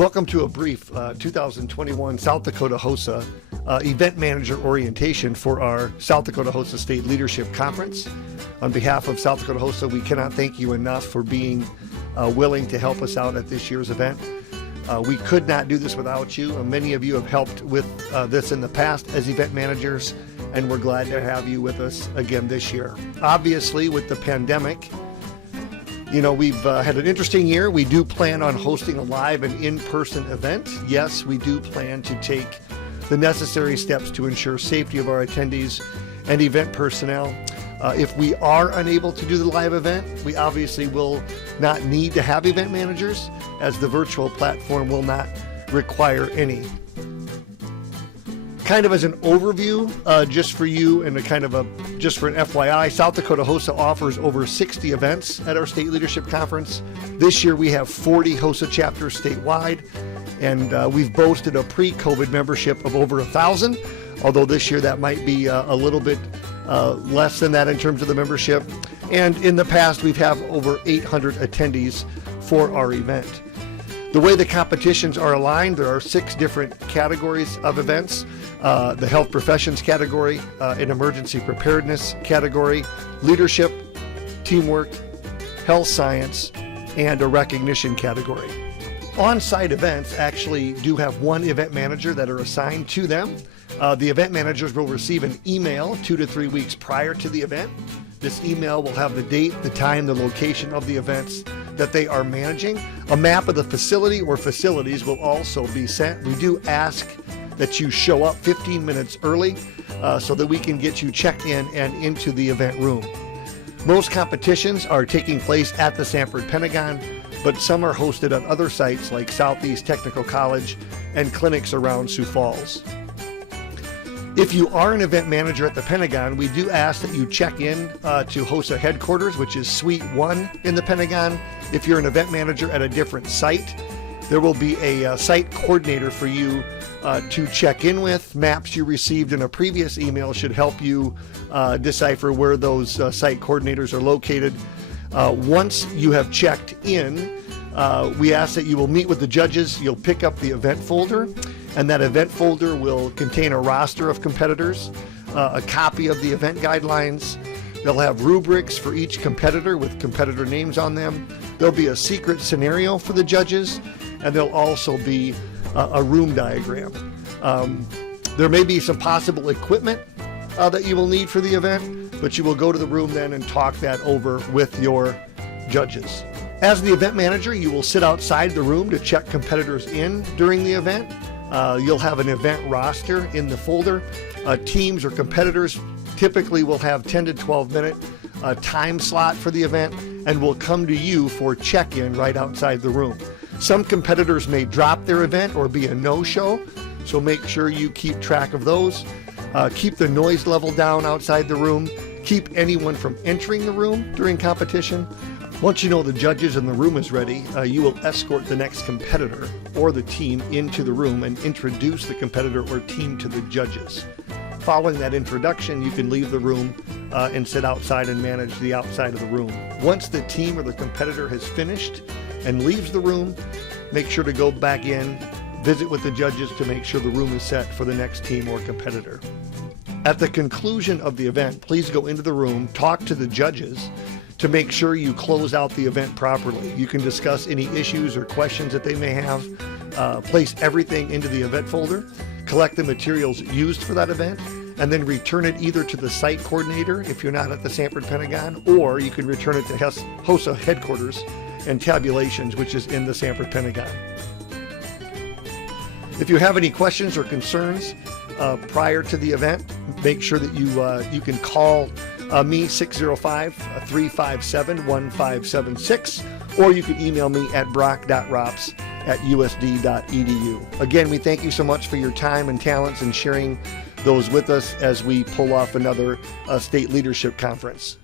Welcome to a brief 2021 South Dakota HOSA event manager orientation for our South Dakota HOSA State Leadership Conference. On behalf of South Dakota HOSA, we cannot thank you enough for being willing to help us out at this year's event. We could not do this without you. Many of you have helped with this in the past as event managers, and we're glad to have you with us again this year. Obviously, with the pandemic, we've had an interesting year. We do plan on hosting a live and in-person event. Yes, we do plan to take the necessary steps to ensure safety of our attendees and event personnel. If we are unable to do the live event, we obviously will not need to have event managers, as the virtual platform will not require any. Kind of as an overview, just for you and just for an FYI, South Dakota HOSA offers over 60 events at our State Leadership Conference. This year we have 40 HOSA chapters statewide, and we've boasted a pre-COVID membership of over 1,000, although this year that might be a little bit less than that in terms of the membership. And in the past we've had over 800 attendees for our event. The way the competitions are aligned, there are 6 different categories of events. The health professions category, an emergency preparedness category, leadership, teamwork, health science, and a recognition category. On-site events actually do have one event manager that are assigned to them. The event managers will receive an email 2 to 3 weeks prior to the event. This email will have the date, the time, the location of the events that they are managing. A map of the facility or facilities will also be sent. We do ask that you show up 15 minutes early so that we can get you checked in and into the event room. Most competitions are taking place at the Sanford Pentagon, but some are hosted at other sites like Southeast Technical College and clinics around Sioux Falls. If you are an event manager at the Pentagon, we do ask that you check in to HOSA headquarters, which is Suite 1 in the Pentagon. If you're an event manager at a different site, there will be a site coordinator for you to check in with. Maps you received in a previous email should help you decipher where those site coordinators are located. Once you have checked in, we ask that you will meet with the judges. You'll pick up the event folder, and that event folder will contain a roster of competitors, a copy of the event guidelines. They'll have rubrics for each competitor with competitor names on them. There'll be a secret scenario for the judges, and there'll also be a room diagram. There may be some possible equipment that you will need for the event, but you will go to the room then and talk that over with your judges. As the event manager, you will sit outside the room to check competitors in during the event. You'll have an event roster in the folder. Teams or competitors typically will have 10 to 12 minute time slot for the event and will come to you for check-in right outside the room. Some competitors may drop their event or be a no-show, so make sure you keep track of those. Keep the noise level down outside the room. Keep anyone from entering the room during competition. Once you know the judges and the room is ready, you will escort the next competitor or the team into the room and introduce the competitor or team to the judges. Following that introduction, you can leave the room and sit outside and manage the outside of the room. Once the team or the competitor has finished and leaves the room, make sure to go back in, visit with the judges to make sure the room is set for the next team or competitor. At the conclusion of the event, please go into the room, talk to the judges to make sure you close out the event properly. You can discuss any issues or questions that they may have, place everything into the event folder, collect the materials used for that event, and then return it either to the site coordinator if you're not at the Sanford Pentagon, or you can return it to HOSA headquarters and tabulations, which is in the Sanford Pentagon. If you have any questions or concerns prior to the event, make sure that you can call me 605-357-1576, or you can email me at brock.rops@usd.edu. Again, we thank you so much for your time and talents and sharing those with us as we pull off another state leadership conference.